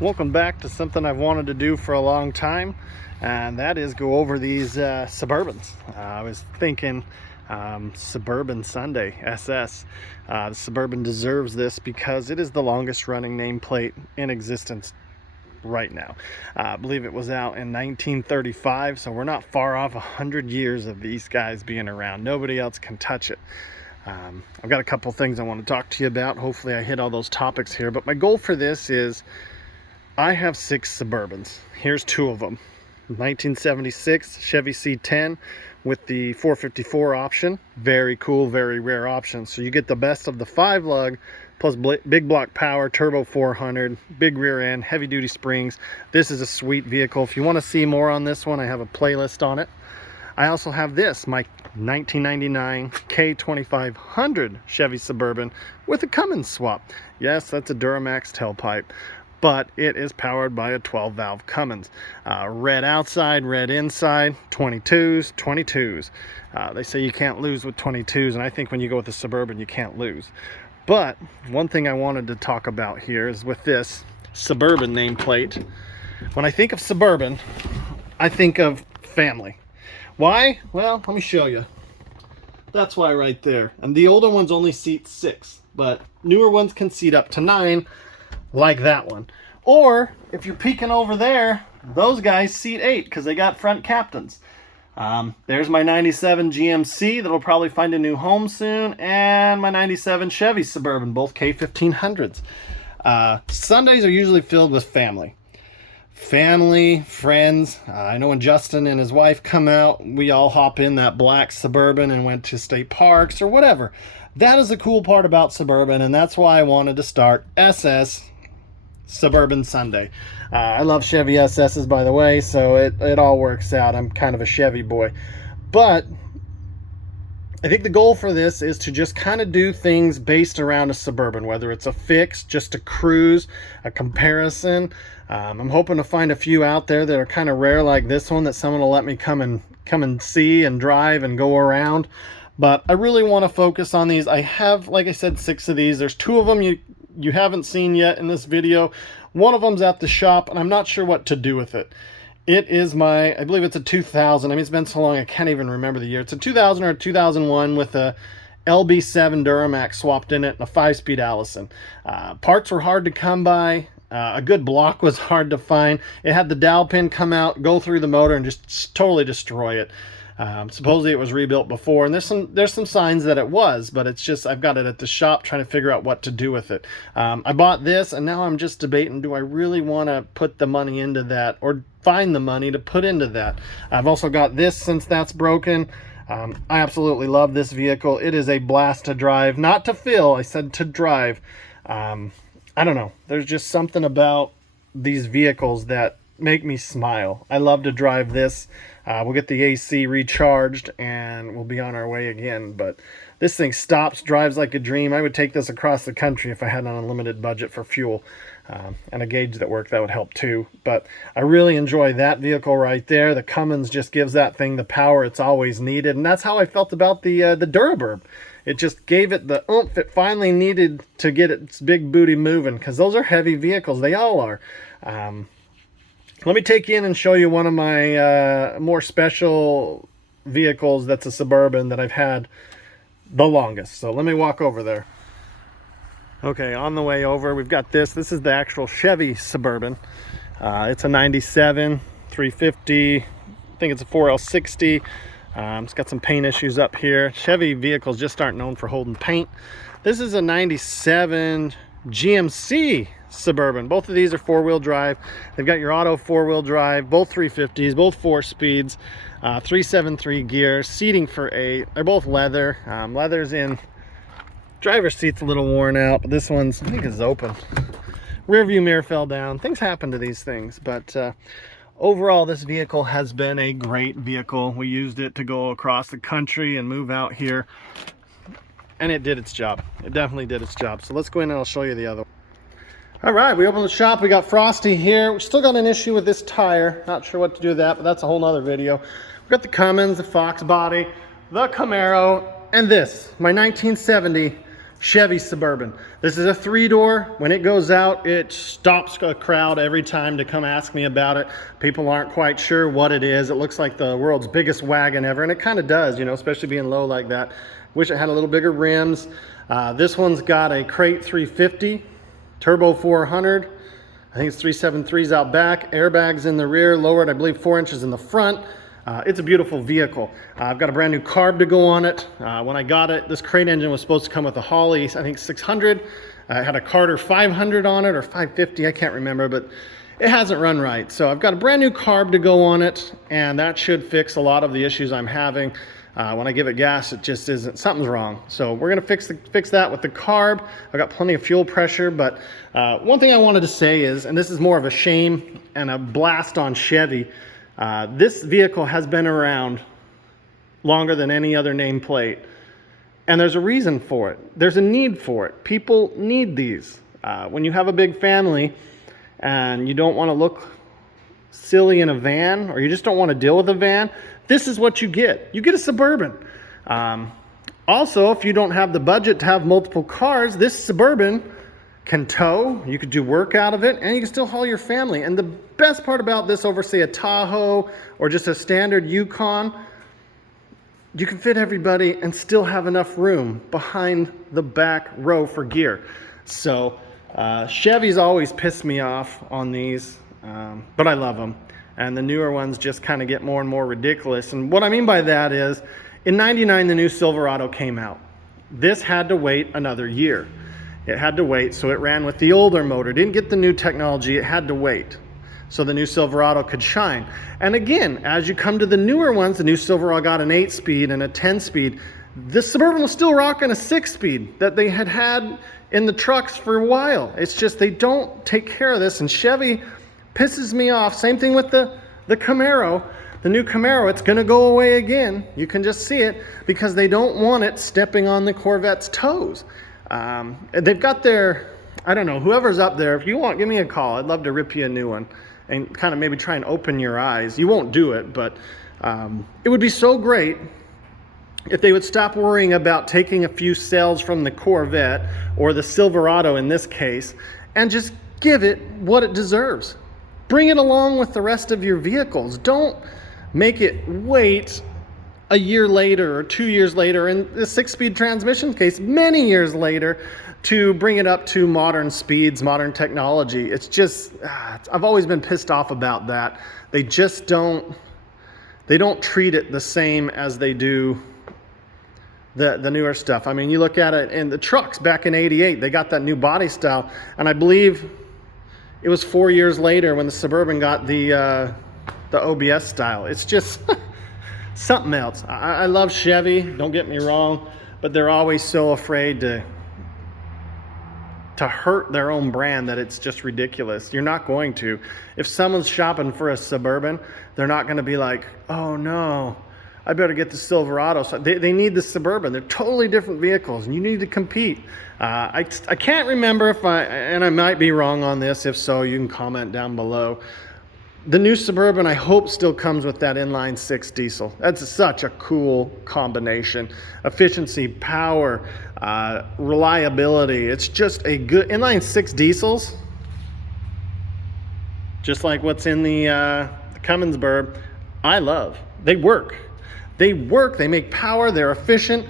Welcome back to something I've wanted to do for a long time, and that is go over these Suburbans. I was thinking Suburban Sunday SS. The Suburban deserves this because it is the longest running nameplate in existence right now. I believe it was out in 1935, so we're not far off 100 years of these guys being around. Nobody else can touch it. I've got a couple things I want to talk to you about. Hopefully I hit all those topics here, but my goal for this is I have 6 Suburbans. Here's 2 of them. 1976 Chevy C10 with the 454 option. Very cool, very rare option. So you get the best of the 5-lug plus big block power, turbo 400, big rear end, heavy duty springs. This is a sweet vehicle. If you want to see more on this one, I have a playlist on it. I also have this, my 1999 K2500 Chevy Suburban with a Cummins swap. Yes, that's a Duramax tailpipe, but it is powered by a 12-valve Cummins. Red outside, red inside, 22s. They say you can't lose with 22s, and I think when you go with the Suburban, you can't lose. But one thing I wanted to talk about here is with this Suburban nameplate. When I think of Suburban, I think of family. Why? Well, let me show you. That's why right there. And the older ones only seat 6, but newer ones can seat up to 9, like that one. Or if you're peeking over there, those guys seat 8 because they got front captains. There's my 97 GMC that'll probably find a new home soon, and my 97 Chevy Suburban, both K1500s. Sundays are usually filled with family, friends. I know when Justin and his wife come out, we all hop in that black Suburban and went to state parks or whatever. That is the cool part about Suburban, and that's why I wanted to start SS Suburban Sunday. I love Chevy SS's, by the way, so it all works out. I'm kind of a Chevy boy. But I think the goal for this is to just kind of do things based around a Suburban, whether it's a fix, just a cruise, a comparison. I'm hoping to find a few out there that are kind of rare like this one that someone will let me come and see and drive and go around. But I really want to focus on these. I have, like I said, 6 of these. There's 2 of them you haven't seen yet in this video. One of them's at the shop, and I'm not sure what to do with it. It is I believe it's a 2000. I mean, it's been so long I can't even remember the year. It's a 2000 or a 2001 with a LB7 Duramax swapped in it and a 5-speed Allison. Parts were hard to come by. A good block was hard to find. It had the dowel pin come out, go through the motor, and just totally destroy it. Supposedly it was rebuilt before, and there's some signs that it was, but it's just I've got it at the shop trying to figure out what to do with it. I bought this, and now I'm just debating, do I really want to put the money into that or find the money to put into that? I've also got this since that's broken. I absolutely love this vehicle. It is a blast to drive, not to fill, I said to drive. I don't know, there's just something about these vehicles that make me smile. I love to drive this. We'll get the AC recharged and we'll be on our way again. But this thing stops, drives like a dream. I would take this across the country if I had an unlimited budget for fuel. And a gauge that worked, that would help too. But I really enjoy that vehicle right there. The Cummins just gives that thing the power it's always needed. And that's how I felt about the Duraburb. It just gave it the oomph it finally needed to get its big booty moving, because those are heavy vehicles. They all are. Let me take you in and show you one of my more special vehicles that's a Suburban that I've had the longest. So let me walk over there. Okay, on the way over, we've got this. This is the actual Chevy Suburban. It's a 97, 350. I think it's a 4L60. It's got some paint issues up here. Chevy vehicles just aren't known for holding paint. This is a 97 GMC Suburban. Both of these are 4-wheel drive. They've got your auto 4-wheel drive, both 350s, both 4 speeds, 373 gear, seating for 8. They're both leather. Leather's in. Driver's seat's a little worn out, but this one's, I think, is open. Rear view mirror fell down. Things happen to these things, but overall, this vehicle has been a great vehicle. We used it to go across the country and move out here, and it did its job. It definitely did its job. So let's go in and I'll show you the other one. All right, we opened the shop. We got Frosty here. We still got an issue with this tire. Not sure what to do with that, but that's a whole nother video. We've got the Cummins, the Fox body, the Camaro, and this, my 1970 Chevy Suburban. This is a 3-door. When it goes out, it stops a crowd every time to come ask me about it. People aren't quite sure what it is. It looks like the world's biggest wagon ever, and it kind of does, you know, especially being low like that. Wish it had a little bigger rims. This one's got a crate 350, turbo 400. I think it's 373s out back, airbags in the rear, lowered, I believe, 4 inches in the front. It's a beautiful vehicle. I've got a brand new carb to go on it. When I got it, this crate engine was supposed to come with a Holley, I think 600. I had a Carter 500 on it, or 550, I can't remember, but it hasn't run right. So I've got a brand new carb to go on it, and that should fix a lot of the issues I'm having. When I give it gas, it just isn't, something's wrong. So we're gonna fix that with the carb. I've got plenty of fuel pressure, but one thing I wanted to say is, and this is more of a shame and a blast on Chevy, this vehicle has been around longer than any other nameplate, and there's a reason for it. There's a need for it. People need these. When you have a big family and you don't want to look silly in a van, or you just don't want to deal with a van, this is what you get. You get a Suburban. Also, if you don't have the budget to have multiple cars, this Suburban can tow, you could do work out of it, and you can still haul your family. And the best part about this over, say, a Tahoe or just a standard Yukon, you can fit everybody and still have enough room behind the back row for gear. So Chevy's always pissed me off on these, but I love them. And the newer ones just kind of get more and more ridiculous. And what I mean by that is, in '99, the new Silverado came out. This had to wait another year. It had to wait, so it ran with the older motor. Didn't get the new technology, it had to wait so the new Silverado could shine. And again, as you come to the newer ones, the new Silverado got an 8-speed and a 10-speed. The Suburban was still rocking a 6-speed that they had in the trucks for a while. It's just they don't take care of this, and Chevy pisses me off. Same thing with the Camaro. The new Camaro, it's gonna go away again. You can just see it because they don't want it stepping on the Corvette's toes. They've got their, I don't know, whoever's up there, if you want, give me a call. I'd love to rip you a new one and kind of maybe try and open your eyes. You won't do it, but it would be so great if they would stop worrying about taking a few cells from the Corvette, or the Silverado in this case, and just give it what it deserves. Bring it along with the rest of your vehicles. Don't make it wait a year later or 2 years later, in the 6-speed transmission case, many years later, to bring it up to modern speeds, modern technology. It's just, I've always been pissed off about that. They just don't treat it the same as they do the newer stuff. I mean, you look at it in the trucks back in '88, they got that new body style, and I believe it was 4 years later when the Suburban got the OBS style. It's just something else. I love Chevy, don't get me wrong, but they're always so afraid to hurt their own brand that it's just ridiculous. You're not going to. If someone's shopping for a Suburban, they're not going to be like, oh no, I better get the Silverado. So they need the Suburban. They're totally different vehicles, and you need to compete. I can't remember if and I might be wrong on this. If so, you can comment down below. The new Suburban, I hope, still comes with that inline 6 diesel. That's such a cool combination. Efficiency, power, reliability. It's just a good inline 6 diesels. Just like what's in the Cummins Burb, I love. They work. They work, they make power, they're efficient,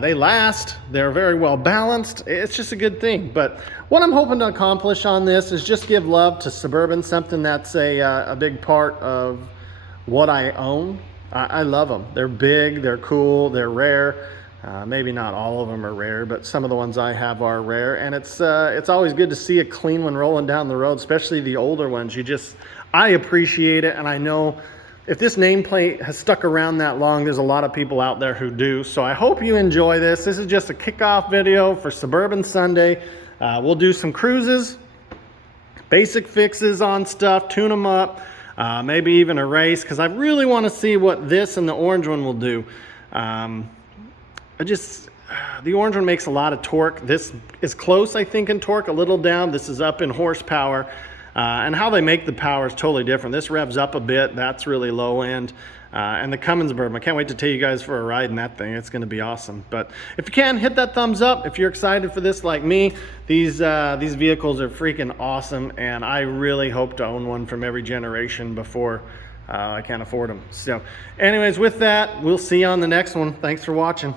they last, they're very well balanced. It's just a good thing. But what I'm hoping to accomplish on this is just give love to Suburban, something that's a big part of what I own. I love them. They're big, they're cool, they're rare. Maybe not all of them are rare, but some of the ones I have are rare. And it's always good to see a clean one rolling down the road, especially the older ones. I appreciate it, and I know if this nameplate has stuck around that long, there's a lot of people out there who do. So I hope you enjoy this. This is just a kickoff video for Suburban Sunday. We'll do some cruises, basic fixes on stuff, tune them up, maybe even a race, because I really want to see what this and the orange one will do. The orange one makes a lot of torque. This is close, I think, in torque, a little down. This is up in horsepower. And how they make the power is totally different. This revs up a bit. That's really low end. and the Cummins Suburban. I can't wait to take you guys for a ride in that thing. It's going to be awesome. But if you can, hit that thumbs up. If you're excited for this like me, these vehicles are freaking awesome, and I really hope to own one from every generation before I can't afford them. So anyways, with that, we'll see you on the next one. Thanks for watching.